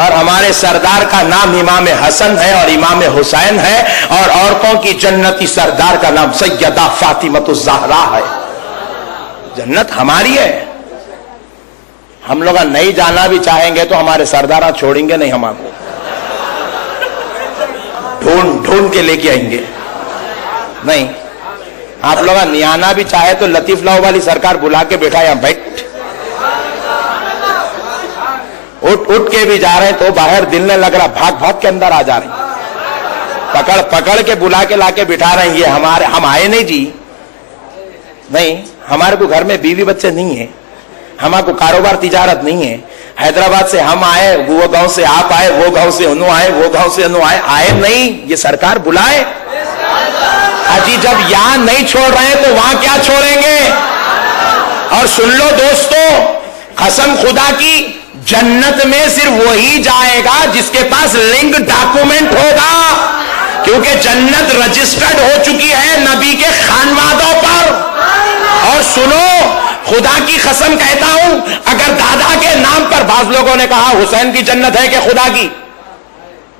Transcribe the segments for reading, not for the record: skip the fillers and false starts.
اور ہمارے سردار کا نام امام حسن ہے اور امام حسین ہے، اور عورتوں کی جنتی سردار کا نام سیدہ فاطمۃ الزہرا ہے۔ جنت ہماری ہے، ہم لوگ نہیں جانا بھی چاہیں گے تو ہمارے سردار چھوڑیں گے نہیں، ہمارے ڈھونڈ کے لے کے آئیں گے نہیں۔ آپ لوگ نہیں آنا بھی چاہے تو لطیف لاؤ والی سرکار بلا کے بیٹھا یہاں بیٹھ، اٹھ کے بھی جا رہے ہیں تو باہر دل نے لگ رہا، بھاگ بھاگ کے اندر آ جا رہے ہیں، پکڑ کے بلا کے لا کے بٹھا رہے ہیں۔ یہ ہم آئے نہیں جی، نہیں، ہمارے کو گھر میں بیوی بچے نہیں ہیں، ہمارے کو کاروبار تجارت نہیں ہے، حیدرآباد سے ہم آئے، وہ گاؤں سے آپ آئے، وہ گاؤں سے انہوں آئے، وہ گاؤں سے انہوں آئے نہیں، یہ سرکار بلائے۔ اجی جب یہاں نہیں چھوڑ رہے ہیں تو وہاں کیا چھوڑیں گے؟ اور سن لو دوستو، قسم خدا کی، جنت میں صرف وہی جائے گا جس کے پاس لنک ڈاکومنٹ ہوگا، کیونکہ جنت رجسٹرڈ ہو چکی ہے نبی کے خانوادوں پر۔ اور سنو، خدا کی قسم کہتا ہوں، اگر دادا کے نام پر، بعض لوگوں نے کہا حسین کی جنت ہے کہ خدا کی،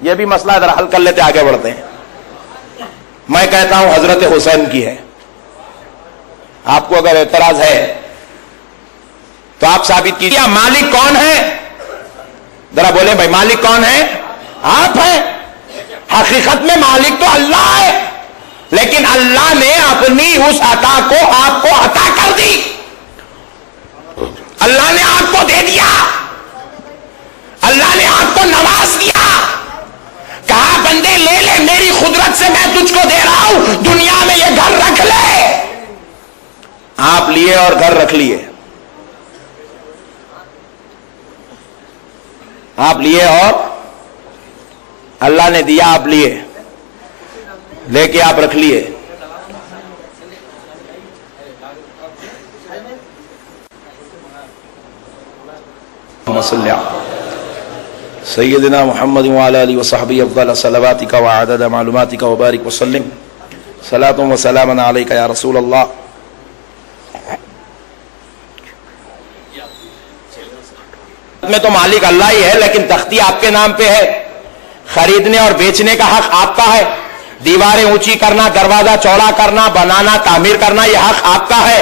یہ بھی مسئلہ ذرا حل کر لیتے، آگے بڑھتے ہیں۔ میں کہتا ہوں حضرت حسین کی ہے۔ آپ کو اگر اعتراض ہے تو آپ ثابت کیجیے مالک کون ہے، ذرا بولیں بھائی، مالک کون ہے؟ آپ ہیں۔ حقیقت میں مالک تو اللہ ہے، لیکن اللہ نے اپنی اس عطا کو آپ کو عطا کر دی، اللہ نے آپ کو دے دیا، اللہ نے آپ کو نواز دیا، کہا بندے لے لے، میری قدرت سے میں تجھ کو دے رہا ہوں، دنیا میں یہ گھر رکھ لے۔ آپ لیے اور گھر رکھ لیے، آپ لیے اور اللہ نے دیا، آپ لیے، لے کے آپ رکھ لیے۔ سیدنا محمد وعلى آله وصحبه افضل صلواتك وعدد معلوماتك وبارك وسلم صلاة وسلاما عليك يا رسول اللہ۔ میں تو مالک اللہ ہی ہے، لیکن تختی آپ کے نام پہ ہے، خریدنے اور بیچنے کا حق آپ کا ہے، دیواریں اونچی کرنا، دروازہ چوڑا کرنا، بنانا، تعمیر کرنا، یہ حق آپ کا ہے۔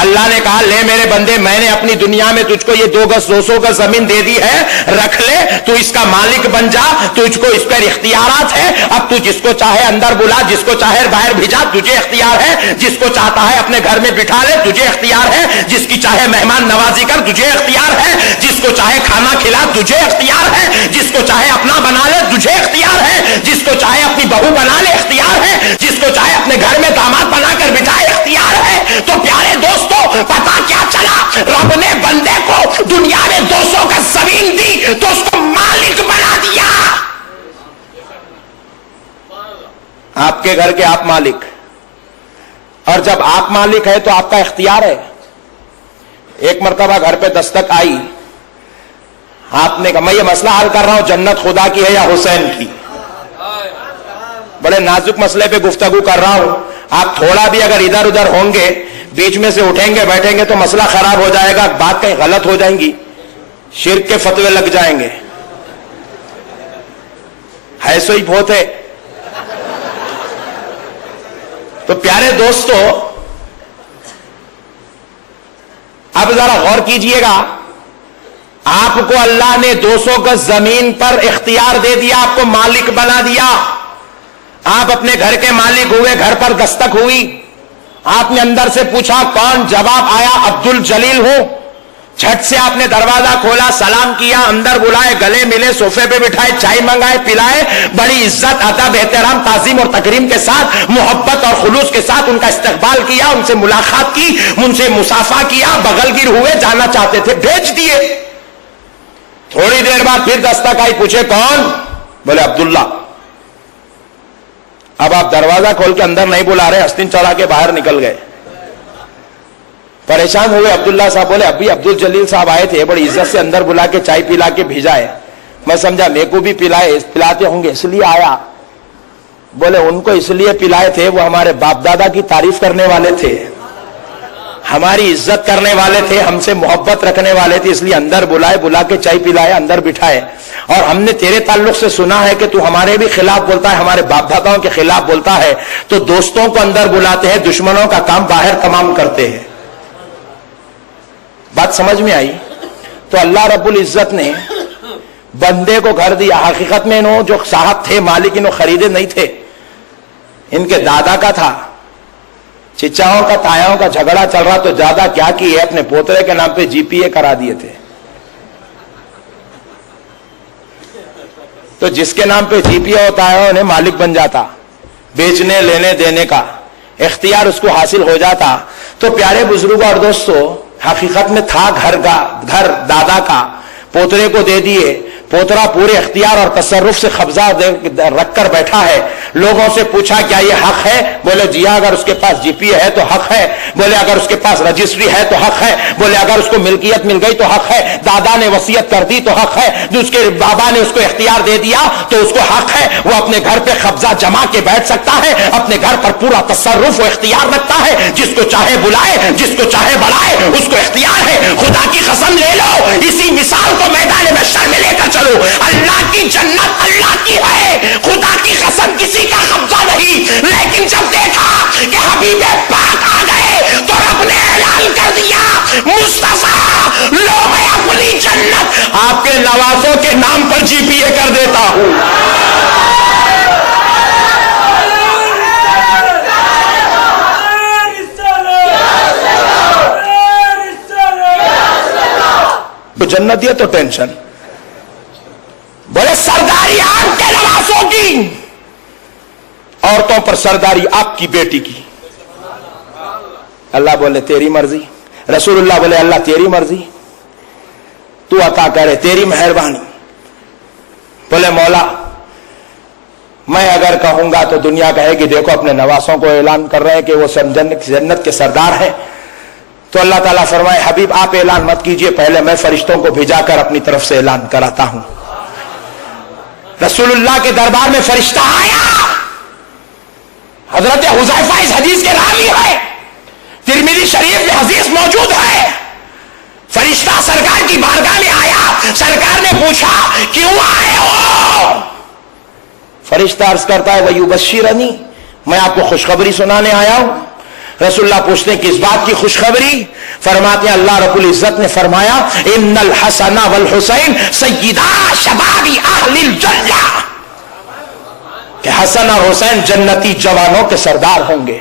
اللہ نے کہا لے میرے بندے، میں نے اپنی دنیا میں تجھ کو یہ 2 گز 200 گز زمین دے دی ہے، رکھ لے، تو اس کا مالک بن جا، تجھ کو اس پر اختیارات ہے۔ اب تو جس کو چاہے اندر بلا، جس کو چاہے باہر بھیجا، تجھے اختیار ہے، جس کو چاہتا ہے اپنے گھر میں بٹھا لے، تجھے اختیار ہے، جس کی چاہے مہمان نوازی کر، تجھے اختیار ہے، جس کو چاہے کھانا کھلا، تجھے اختیار ہے، جس کو چاہے اپنا بنا لے، تجھے اختیار ہے، جس کو چاہے اپنی بہو بنا لے، اختیار ہے، جس کو چاہے اپنے گھر میں داماد بنا کر بٹھائے، اختیار ہے۔ تو پیارے دوستو، پتا کیا چلا؟ رب نے بندے کو دنیا میں 200 کا زمین دی تو اس کو مالک بنا دیا۔ آپ کے گھر کے آپ مالک، اور جب آپ مالک ہے تو آپ کا اختیار ہے۔ ایک مرتبہ گھر پہ دستک آئی، آپ نے کہا میں یہ مسئلہ حل کر رہا ہوں، جنت خدا کی ہے یا حسین کی؟ بڑے نازک مسئلے پہ گفتگو کر رہا ہوں، آپ تھوڑا بھی اگر ادھر ادھر ہوں گے، بیچ میں سے اٹھیں گے بیٹھیں گے تو مسئلہ خراب ہو جائے گا، بات کہیں غلط ہو جائیں گی، شرک کے فتوے لگ جائیں گے۔ ہے سوئی بہت ہے۔ تو پیارے دوستو، اب ذرا غور کیجئے گا، آپ کو اللہ نے 200 گز زمین پر اختیار دے دیا، آپ کو مالک بنا دیا، آپ اپنے گھر کے مالک ہوئے، گھر پر دستک ہوئی، آپ نے اندر سے پوچھا کون؟ جواب آیا عبد الجلیل ہوں۔ جھٹ سے آپ نے دروازہ کھولا، سلام کیا، اندر بلائے، گلے ملے، صوفے پہ بٹھائے، چائے منگائے، پلائے، بڑی عزت، ادب، احترام، تعظیم اور تکریم کے ساتھ، محبت اور خلوص کے ساتھ ان کا استقبال کیا، ان سے ملاقات کی، ان سے مصافحہ کیا، بغل گر ہوئے، جانا چاہتے تھے، بھیج دیے۔ تھوڑی دیر بعد پھر دستک آئی، پوچھے کون؟ بولے عبداللہ۔ اب آپ دروازہ کھول کے اندر نہیں بلا رہے، ہستین چڑھا کے باہر نکل گئے، پریشان ہوئے۔ عبداللہ صاحب بولے ابھی عبد الجلیل صاحب آئے تھے، بڑی عزت سے اندر بلا کے چائے پلا کے بھیجا ہے، میں سمجھا میرے کو بھی پلاتے ہوں گے اس لیے آیا۔ بولے ان کو اس لیے پلائے تھے، وہ ہمارے باپ دادا کی تعریف کرنے والے تھے، ہماری عزت کرنے والے تھے, ہم سے محبت رکھنے والے تھے, اس لیے اندر بلائے, بلا کے چائے پلائے, اندر بٹھائے, اور ہم نے تیرے تعلق سے سنا ہے کہ تو ہمارے بھی خلاف بولتا ہے, ہمارے باپ داداؤں کے خلاف بولتا ہے, تو دوستوں کو اندر بلاتے ہیں, دشمنوں کا کام باہر تمام کرتے ہیں. بات سمجھ میں آئی؟ تو اللہ رب العزت نے بندے کو گھر دیا. حقیقت میں انہوں جو صاحب تھے مالک, انہوں خریدے نہیں تھے, ان کے دادا کا تھا. چچاؤں کا تایاؤں کا جھگڑا چل رہا تو دادا کیا کیے, اپنے پوترے کے نام پہ جی پی اے کرا دیے تھے. تو جس کے نام پہ جی پی اے ہوتا ہے انہیں مالک بن جاتا, بیچنے لینے دینے کا اختیار اس کو حاصل ہو جاتا. تو پیارے بزرگوں اور دوستوں, حقیقت میں تھا گھر دادا کا, پوترے کو دے دیے, پوترا پورے اختیار اور تصرف سے قبضہ رکھ کر بیٹھا ہے. لوگوں سے پوچھا کیا یہ حق ہے؟ بولے جی ہاں, اگر اس کے پاس جی پی ہے تو حق ہے. بولے اگر اس کے پاس رجسٹری ہے تو حق ہے. بولے اگر اس کو ملکیت مل گئی تو حق ہے. دادا نے وصیت کر دی تو حق ہے. جو اس کے بابا نے اس کو اختیار دے دیا تو اس کو حق ہے. وہ اپنے گھر پہ قبضہ جما کے بیٹھ سکتا ہے, اپنے گھر پر پورا تصرف و اختیار رکھتا ہے. جس کو چاہے بلائے, جس کو چاہے بڑھائے, اس کو اختیار ہے. خدا کی قسم لے لو, اسی مثال کو میدان محشر میں لے کر چلو. اللہ کی جنت اللہ کی ہے, خدا کی قسم کسی کا قبضہ نہیں. لیکن جب دیکھا کہ حبیب پاک آ گئے تو رب نے اعلان کر دیا, مصطفیٰ لو میں اپنی جنت آپ کے نوازوں کے نام پر جی پی اے کر دیتا ہوں. تو جنت یہ تو ٹینشن. بولے سرداری آپ کے نوازوں کی, عورتوں پر سرداری آپ کی بیٹی کی. اللہ بولے تیری مرضی, رسول اللہ بولے اللہ تیری مرضی, تو عطا کرے تیری مہربانی. بولے مولا میں اگر کہوں گا تو دنیا کہے کہ دیکھو اپنے نوازوں کو اعلان کر رہے ہیں کہ وہ جنت کے سردار ہیں. تو اللہ تعالیٰ فرمائے حبیب آپ اعلان مت کیجئے, پہلے میں فرشتوں کو بھیجا کر اپنی طرف سے اعلان کراتا ہوں. رسول اللہ کے دربار میں فرشتہ آیا, حضرت حذیفہ اس حدیث کے راوی ہے, ترمذی شریف میں حدیث موجود ہے. فرشتہ سرکار کی بارگاہ میں آیا, سرکار نے پوچھا کیوں آئے ہو؟ فرشتہ عرض کرتا ہے وَيُبَشِّرَنِي, میں آپ کو خوشخبری سنانے آیا ہوں. رسول اللہ پوچھتے ہیں کس بات کی خوشخبری؟ فرماتے ہیں اللہ رب العزت نے فرمایا ان الحسن والحسین سیدا شباب اہل الجنہ, کہ حسن اور حسین جنتی جوانوں کے سردار ہوں گے.